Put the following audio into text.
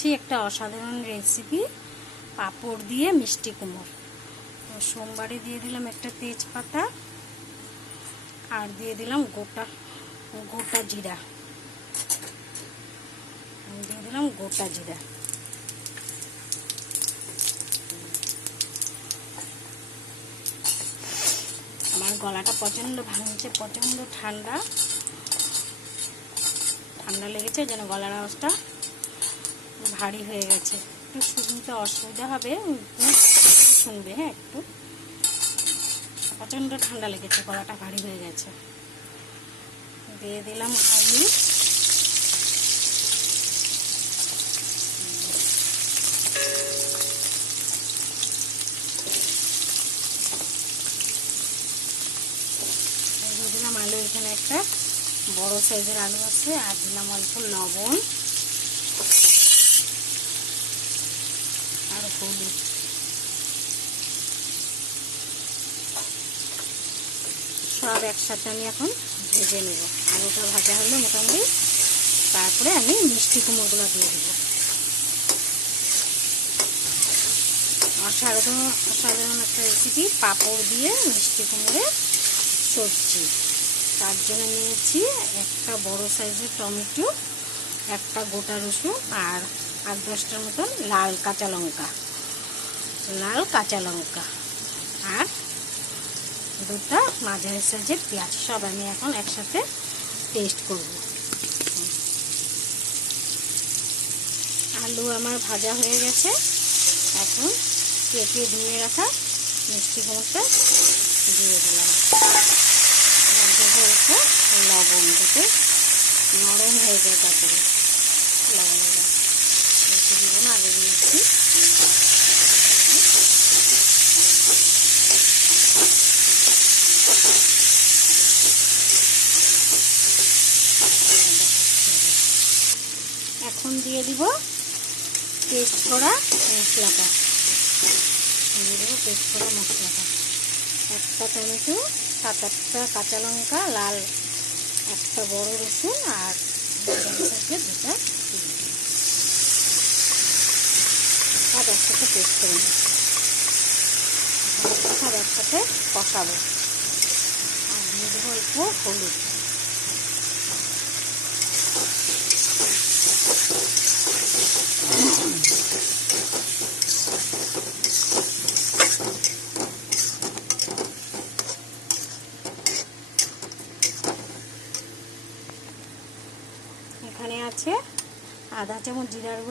করছি একটা অসাধারণ রেসিপি, পাঁপড় দিয়ে মিষ্টি কুমড়ো। তো সোমবারে দিয়ে দিলাম একটা তেজপাতা, আর দিয়ে দিলাম গোটা জিরা, দিয়ে দিলাম গোটা জিরা। আমার গলাটা প্রচণ্ড ভাঙছে, প্রচণ্ড ঠান্ডা লেগেছে, যেন গলার আওয়াজটা ভারী হয়ে গেছে। একটু শুনতে অসুবিধা হবে, শুনবে। হ্যাঁ, একটু প্রচণ্ড ঠান্ডা লেগেছে, গলাটা ভারী হয়ে গেছে। দিয়ে দিলাম আলু, দিয়ে দিলাম আলু। এখানে একটা বড় সাইজের আলু আছে। আর দিলাম অল্প লবণ আর হলুদ। সব একসাথে আমি এখন ভেজে নেব। আলুটা ভাজা হলে মোটামুটি তারপরে আমি মিষ্টি কুমড়োগুলো দিয়ে দেবো। অসাধারণ একটা রেসিপি, পাঁপড় দিয়ে মিষ্টি কুমড়োর সবজি। তার জন্য নিয়েছি একটা বড় সাইজের টমেটো, একটা গোটা রসুন, আর 8-10টার মতন লাল কাঁচা লঙ্কা, আর 2টা মাঝারি সাইজের পেঁয়াজ। সব আমি এখন একসাথে পেস্ট করব। আলু আমার ভাজা হয়ে গেছে। এখন কেটে ধুয়ে রাখা মিষ্টি কুমড়োটা দিয়ে দিলাম। দেবো লবণ, যাতে নরম হয়ে যায়। তারপরে লবণ বেশি দিব না, আগে দিয়েছি। এখন দিয়ে দিব পেস্ট করা মশলাটা। একটা টমেটো, 7-8টা কাঁচা লঙ্কা, লাল একটা বড় রসুন, আর 2টা সব একসাথে পেস্ট করে নিচ্ছি। সব একসাথে কষাবো। আর দিয়ে দেবো অল্প হলুদ। এখানে আছে আধা চামচ জিরার গুঁড়ো,